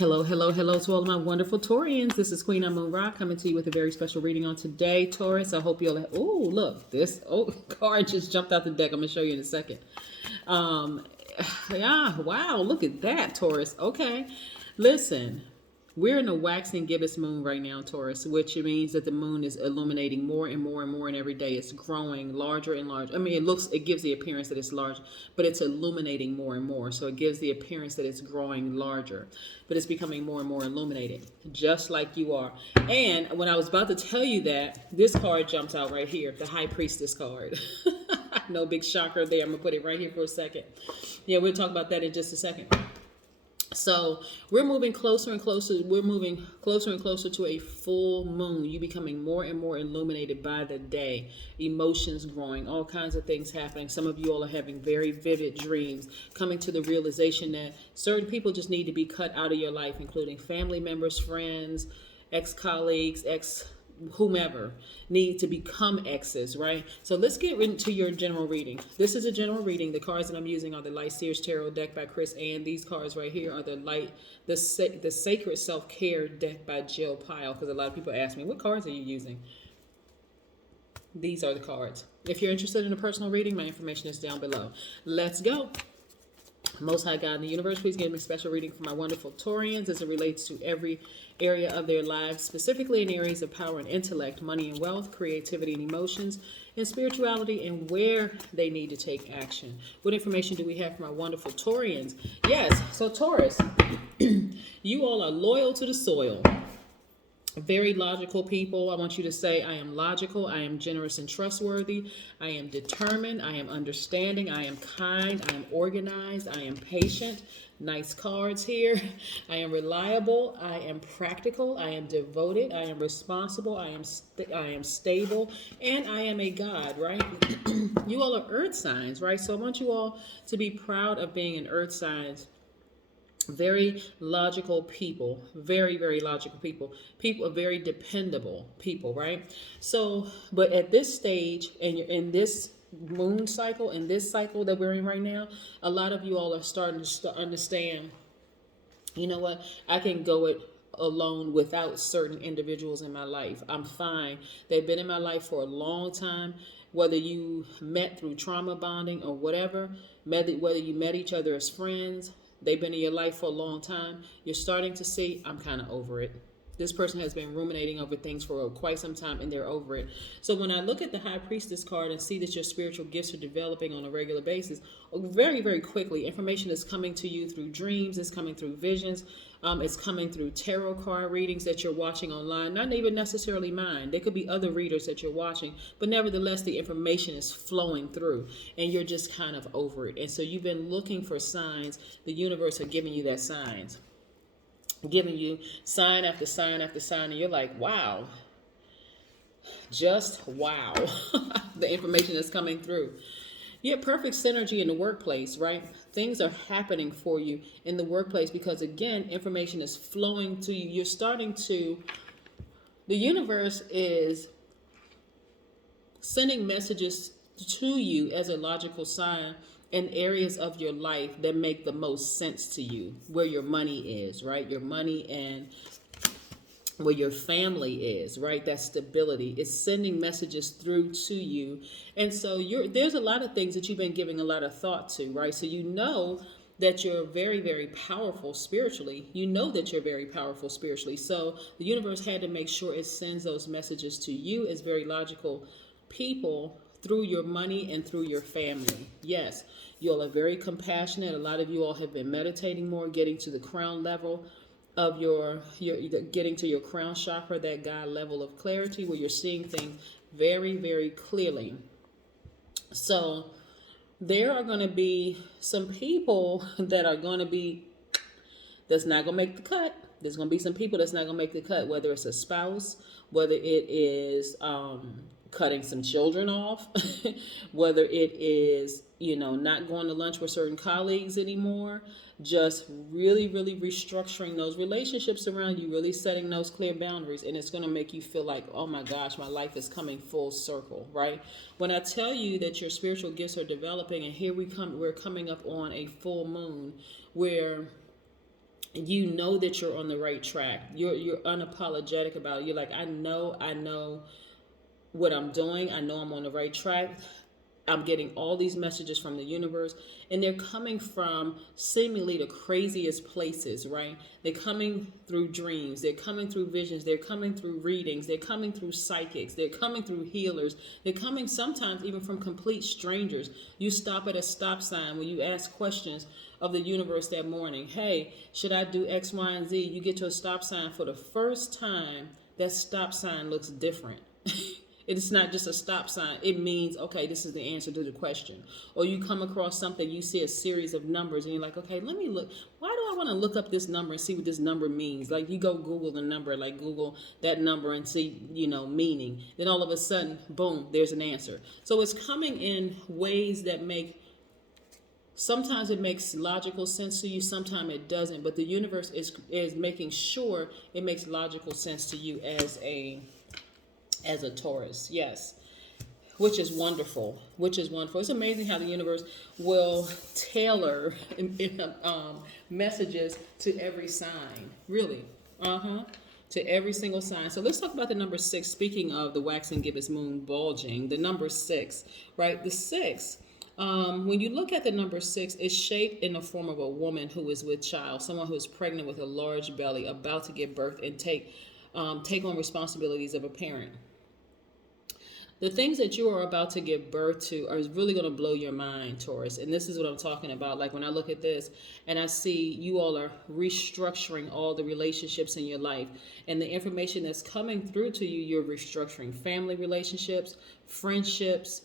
Hello, hello, hello to all of my wonderful Taurians. This is Queen Amun Ra coming to you with a very special reading on today, Taurus. I hope you'll have, oh, look, this card just jumped out the deck. I'm going to show you in a second. Yeah, wow, look at that, Taurus. Okay, listen. We're in a waxing gibbous moon right now, Taurus, which means that the moon is illuminating more and more and more, and every day it's growing larger and larger. I mean, it gives the appearance that it's large, but it's illuminating more and more. So it gives the appearance that it's growing larger, but it's becoming more and more illuminated, just like you are. And when I was about to tell you that, this card jumps out right here, the High Priestess card. No big shocker there. I'm going to put it right here for a second. Yeah, we'll talk about that in just a second. So we're moving closer and closer. We're moving closer and closer to a full moon. You becoming more and more illuminated by the day. Emotions growing, all kinds of things happening. Some of you all are having very vivid dreams, coming to the realization that certain people just need to be cut out of your life, including family members, friends, ex-colleagues, whomever need to become exes, right? So let's get into your general reading. This is a general reading. The cards that I'm using are the Light Seers Tarot deck by Chris, and these cards right here are the Sacred Self-Care deck by Jill Pyle, because a lot of people ask me, what cards are you using? These are the cards. If you're interested in a personal reading, my information is down below. Let's go. Most High God in the universe, please give me a special reading for my wonderful Taurians as it relates to every area of their lives, specifically in areas of power and intellect, money and wealth, creativity and emotions, and spirituality, and where they need to take action. What information do we have for my wonderful Taurians? Yes, so Taurus, you all are loyal to the soil. Very logical people. I want you to say, I am logical, I am generous and trustworthy, I am determined, I am understanding, I am kind, I am organized, I am patient. Nice cards here. I am reliable, I am practical, I am devoted, I am responsible, I am stable, and I am a God, right? You all are earth signs, right? So I want you all to be proud of being an earth signs. Very logical people, very, very logical people, very dependable people, right? So, but at this stage, and you're in this moon cycle, in this cycle that we're in right now, a lot of you all are starting to understand, you know what, I can go it alone without certain individuals in my life. I'm fine. They've been in my life for a long time, whether you met through trauma bonding or whatever, whether you met each other as friends. They've been in your life for a long time. You're starting to see, I'm kind of over it. This person has been ruminating over things for quite some time, and they're over it. So when I look at the High Priestess card and see that your spiritual gifts are developing on a regular basis, very, very quickly, information is coming to you through dreams, it's coming through visions, it's coming through tarot card readings that you're watching online, not even necessarily mine. There could be other readers that you're watching, but nevertheless, the information is flowing through, and you're just kind of over it. And so you've been looking for signs. The universe are giving you that signs. Giving you sign after sign after sign, and you're like, wow, just wow. The information that's coming through. You have perfect synergy in the workplace, right? Things are happening for you in the workplace because, again, information is flowing to you. You're starting to, the universe is sending messages to you as a logical sign in areas of your life that make the most sense to you, where your money is, right? Your money and where your family is, right? That stability is sending messages through to you. And so there's a lot of things that you've been giving a lot of thought to, right? So you know that you're very, very powerful spiritually. You know that you're very powerful spiritually. So the universe had to make sure it sends those messages to you as very logical people through your money and through your family. Yes, you all are very compassionate. A lot of you all have been meditating more, getting to the crown level of your getting to your crown chakra, that God level of clarity where you're seeing things very, very clearly. So there are going to be some people that are going to be, that's not going to make the cut. There's going to be some people that's not going to make the cut, whether it's a spouse, whether it is cutting some children off, whether it is, not going to lunch with certain colleagues anymore, just really, really restructuring those relationships around you, really setting those clear boundaries. And it's going to make you feel like, oh my gosh, my life is coming full circle, right? When I tell you that your spiritual gifts are developing, and here we're coming up on a full moon where you know that you're on the right track. You're unapologetic about it. You're like, I know what I'm doing. I know I'm on the right track. I'm getting all these messages from the universe, and they're coming from seemingly the craziest places, right? They're coming through dreams, they're coming through visions, they're coming through readings, they're coming through psychics, they're coming through healers, they're coming sometimes even from complete strangers. You stop at a stop sign when you ask questions of the universe that morning. Hey, should I do X, Y, and Z? You get to a stop sign for the first time, that stop sign looks different. It's not just a stop sign. It means, okay, this is the answer to the question. Or you come across something, you see a series of numbers, and you're like, okay, let me look. Why do I want to look up this number and see what this number means? Like, you go Google the number, like Google that number and see, meaning. Then all of a sudden, boom, there's an answer. So it's coming in ways that sometimes it makes logical sense to you, sometimes it doesn't. But the universe is making sure it makes logical sense to you as a Taurus, yes, which is wonderful. It's amazing how the universe will tailor messages to every sign, really, to every single sign. So let's talk about the number 6. Speaking of the waxing gibbous moon bulging, the number 6, right? The 6. When you look at the number 6, it's shaped in the form of a woman who is with child, someone who is pregnant with a large belly, about to give birth and take on responsibilities of a parent. The things that you are about to give birth to are really going to blow your mind, Taurus. And this is what I'm talking about. Like when I look at this and I see you all are restructuring all the relationships in your life, and the information that's coming through to you, you're restructuring family relationships, friendships,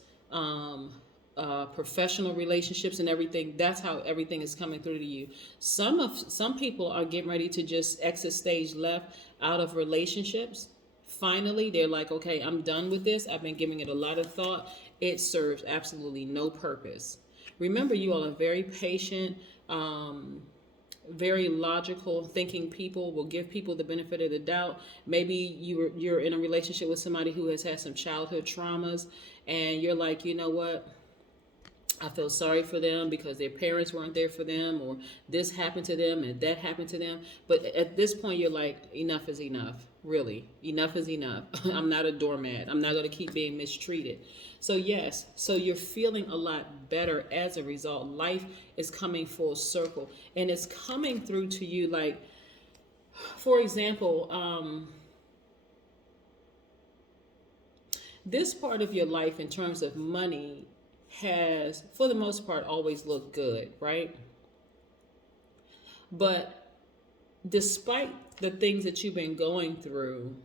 professional relationships, and everything. That's how everything is coming through to you. Some people are getting ready to just exit stage left out of relationships. Finally, they're like, okay, I'm done with this. I've been giving it a lot of thought. It serves absolutely no purpose. Remember, you all are very patient, very logical thinking people, will give people the benefit of the doubt. Maybe you're in a relationship with somebody who has had some childhood traumas, and you're like, you know what? I feel sorry for them because their parents weren't there for them, or this happened to them and that happened to them. But at this point, you're like, enough is enough. Really, enough is enough. I'm not a doormat. I'm not going to keep being mistreated. So yes, so you're feeling a lot better as a result. Life is coming full circle, and it's coming through to you. Like, for example, this part of your life in terms of money has, for the most part, always looked good, right? But despite the things that you've been going through,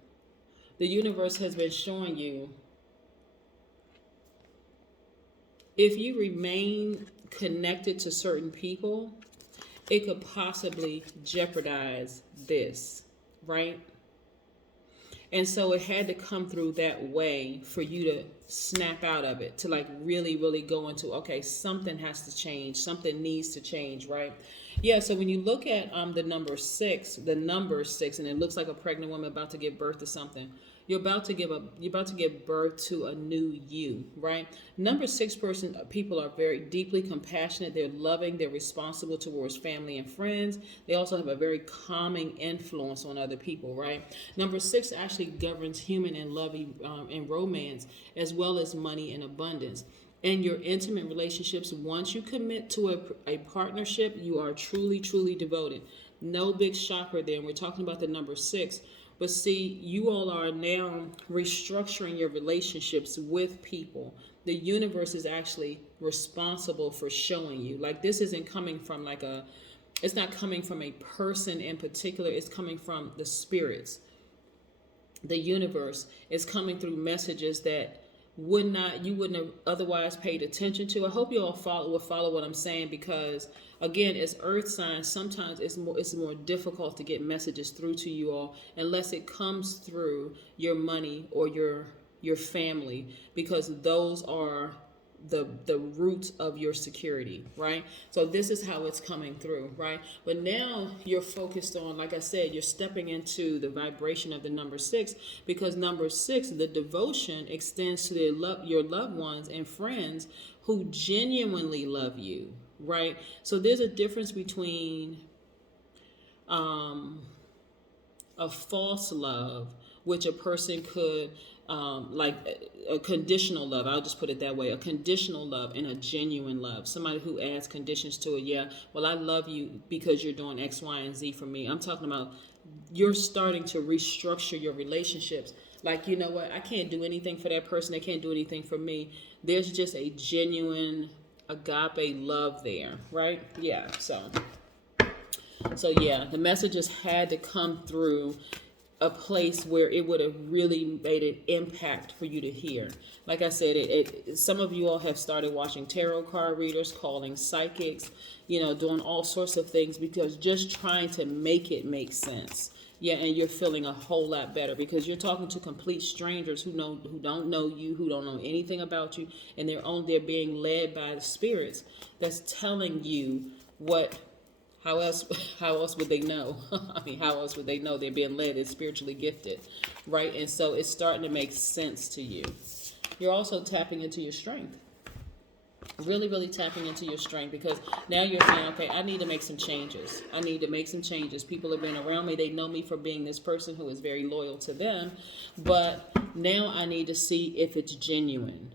the universe has been showing you, if you remain connected to certain people, it could possibly jeopardize this, right? And so it had to come through that way for you to snap out of it, to like really, really go into, okay, something has to change. Something needs to change, right? Yeah, so when you look at the number 6, and it looks like a pregnant woman about to give birth to something. You're about to give birth to a new you, right? Number 6 people are very deeply compassionate. They're loving. They're responsible towards family and friends. They also have a very calming influence on other people, right? Number 6 actually governs human and loving and romance, as well as money and abundance. In your intimate relationships, once you commit to a partnership, you are truly, truly devoted. No big shocker there. And we're talking about the number 6. But see, you all are now restructuring your relationships with people. The universe is actually responsible for showing you. Like, this isn't coming from it's not coming from a person in particular. It's coming from the spirits. The universe is coming through messages that you wouldn't have otherwise paid attention to. I hope you all will follow what I'm saying, because again, as earth signs, sometimes it's more difficult to get messages through to you all unless it comes through your money or your family, because those are the roots of your security, right? So this is how it's coming through, right? But now you're focused on, like I said, you're stepping into the vibration of the number 6, because number 6, the devotion extends to your loved ones and friends who genuinely love you, right? So there's a difference between a false love, which a person could, like a conditional love. I'll just put it that way: a conditional love and a genuine love. Somebody who adds conditions to it. Yeah, well, I love you because you're doing X, Y, and Z for me. I'm talking about you're starting to restructure your relationships. Like, you know what? I can't do anything for that person. They can't do anything for me. There's just a genuine agape love there, right? Yeah. So yeah, the messages had to come through a place where it would have really made an impact for you to hear. Like I said, some of you all have started watching tarot card readers, calling psychics, doing all sorts of things because just trying to make it make sense. Yeah, and you're feeling a whole lot better because you're talking to complete strangers who don't know you, who don't know anything about you, and they're being led by the spirits that's telling you what. How else would they know? I mean, how else would they know they're being led? They're spiritually gifted, right? And so it's starting to make sense to you. You're also tapping into your strength. Really, really tapping into your strength because now you're saying, okay, I need to make some changes. I need to make some changes. People have been around me. They know me for being this person who is very loyal to them. But now I need to see if it's genuine.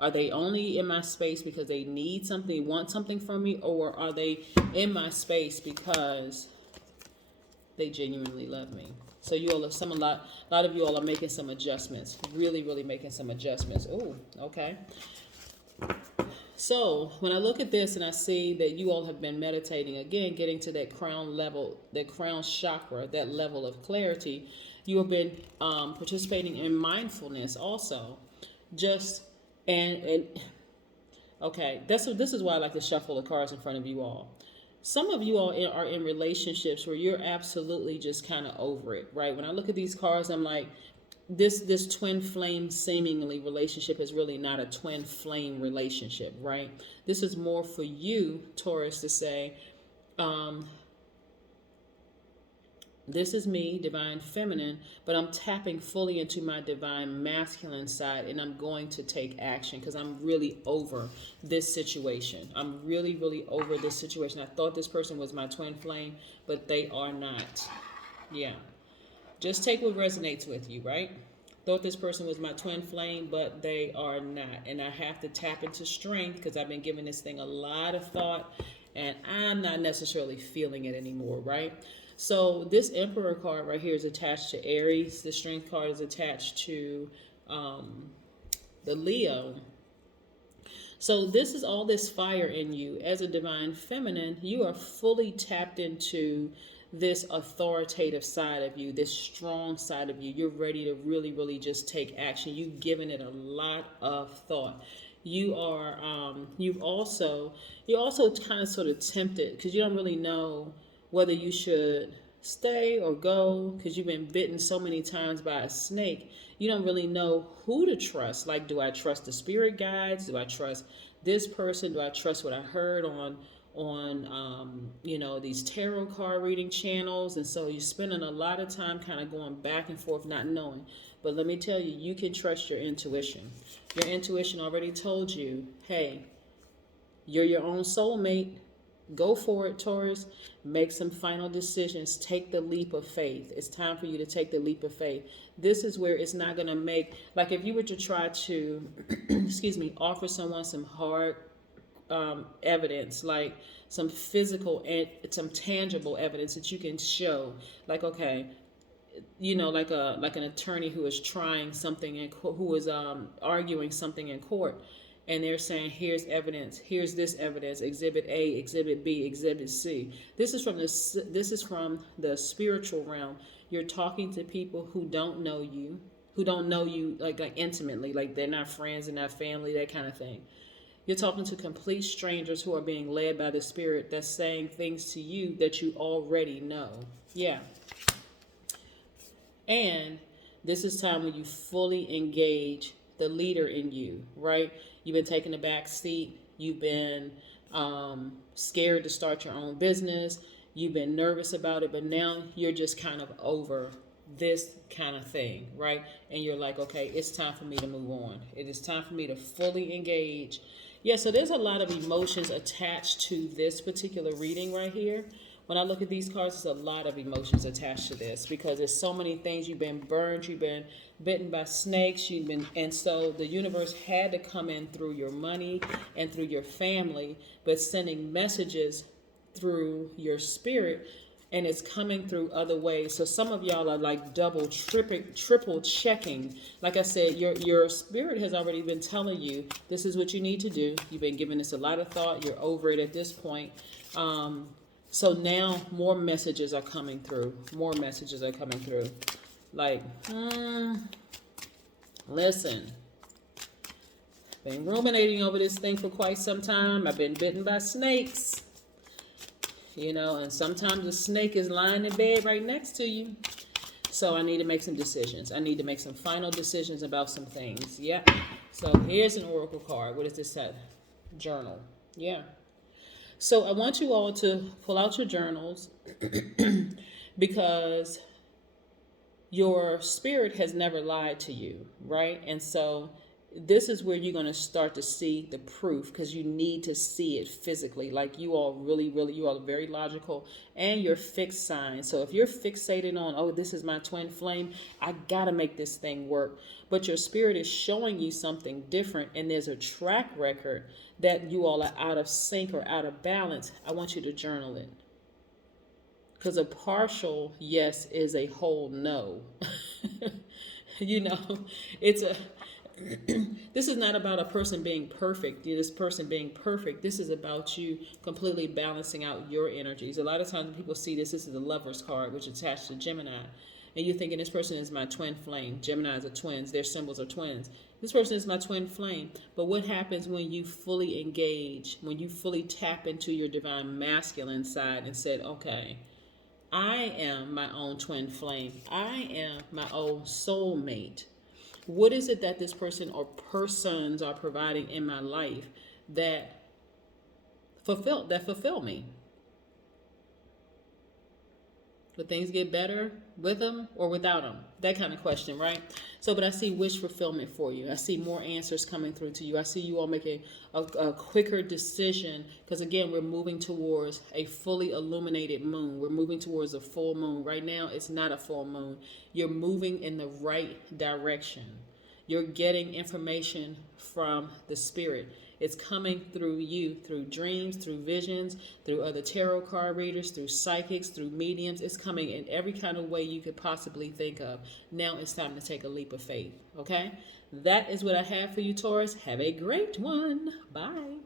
Are they only in my space because they need something, want something from me, or are they in my space because they genuinely love me? So you all are a lot of you all are making some adjustments, really, really making some adjustments. Oh, okay. So when I look at this and I see that you all have been meditating, again, getting to that crown level, that crown chakra, that level of clarity, you have been participating in mindfulness also. And okay, this is why I like to shuffle the cards in front of you all. Some of you all are in relationships where you're absolutely just kind of over it, right? When I look at these cards, I'm like, this twin flame seemingly relationship is really not a twin flame relationship, right? This is more for you, Taurus, to say, this is me, divine feminine, but I'm tapping fully into my divine masculine side, and I'm going to take action because I'm really over this situation. I'm really, really over this situation. I thought this person was my twin flame, but they are not. Yeah. Just take what resonates with you, right? Thought this person was my twin flame, but they are not. And I have to tap into strength because I've been giving this thing a lot of thought, and I'm not necessarily feeling it anymore, right? So this Emperor card right here is attached to Aries. The Strength card is attached to the Leo. So this is all this fire in you. As a divine feminine, you are fully tapped into this authoritative side of you, this strong side of you. You're ready to really, really just take action. You've given it a lot of thought. You are, you're also kind of sort of tempted because you don't really know whether you should stay or go because you've been bitten so many times by a snake. You don't really know who to trust. Like, do I trust the spirit guides? Do I trust this person? Do I trust what I heard on these tarot card reading channels? And so you're spending a lot of time kind of going back and forth, not knowing. But let me tell you, you can trust your intuition. Your intuition already told you, hey, you're your own soulmate. Go for it, Taurus. Make some final decisions. Take the leap of faith. It's time for you to take the leap of faith. This is where it's not going to make, like if you were to try to, offer someone some hard evidence, like some physical and some tangible evidence that you can show, like, okay, like an attorney who is trying something who is arguing something in court. And they're saying, here's evidence, here's this evidence, exhibit A, exhibit B, exhibit C. This is from the spiritual realm. You're talking to people who don't know you like intimately, like they're not friends, they're not family, that kind of thing. You're talking to complete strangers who are being led by the spirit that's saying things to you that you already know. Yeah. And this is time when you fully engage the leader in you, right? You've been taking the back seat. You've been scared to start your own business. You've been nervous about it, but now you're just kind of over this kind of thing, right? And you're like, okay, it's time for me to move on. It is time for me to fully engage. Yeah, so there's a lot of emotions attached to this particular reading right here, When I look at these cards, there's a lot of emotions attached to this because there's so many things. You've been burned, you've been bitten by snakes, and so the universe had to come in through your money and through your family, but sending messages through your spirit, and it's coming through other ways. So some of y'all are like double, triple checking. Like I said, your spirit has already been telling you this is what you need to do. You've been giving this a lot of thought. You're over it at this point. So now more messages are coming through. More messages are coming through. Like, listen, been ruminating over this thing for quite some time. I've been bitten by snakes. You know, and sometimes the snake is lying in bed right next to you. So I need to make some decisions. I need to make some final decisions about some things. Yeah. So here's an oracle card. What does this say? Journal. Yeah. So I want you all to pull out your journals because your spirit has never lied to you, right? And so this is where you're going to start to see the proof, because you need to see it physically. Like you all you all are very logical, and you're fixed signs. So if you're fixated on, oh, this is my twin flame, I got to make this thing work. But your spirit is showing you something different, and there's a track record that you all are out of sync or out of balance. I want you to journal it. Because a partial yes is a whole no. You know, it's a... This is not about a person being perfect, this person being perfect. This is about you completely balancing out your energies. A lot of times when people see this is the Lover's card, which is attached to Gemini. And you're thinking, this person is my twin flame. Geminis are twins. Their symbols are twins. This person is my twin flame. But what happens when you fully engage, when you fully tap into your divine masculine side and said, okay, I am my own twin flame. I am my own soulmate. What is it that this person or persons are providing in my life that fulfill me? Will things get better with them or without them? That kind of question, right? So, but I see wish fulfillment for you. I see more answers coming through to you. I see you all making a quicker decision, because again, we're moving towards a fully illuminated moon. We're moving towards a full moon. Right now, it's not a full moon. You're moving in the right direction. You're getting information from the spirit. It's coming through you, through dreams, through visions, through other tarot card readers, through psychics, through mediums. It's coming in every kind of way you could possibly think of. Now it's time to take a leap of faith, okay? That is what I have for you, Taurus. Have a great one. Bye.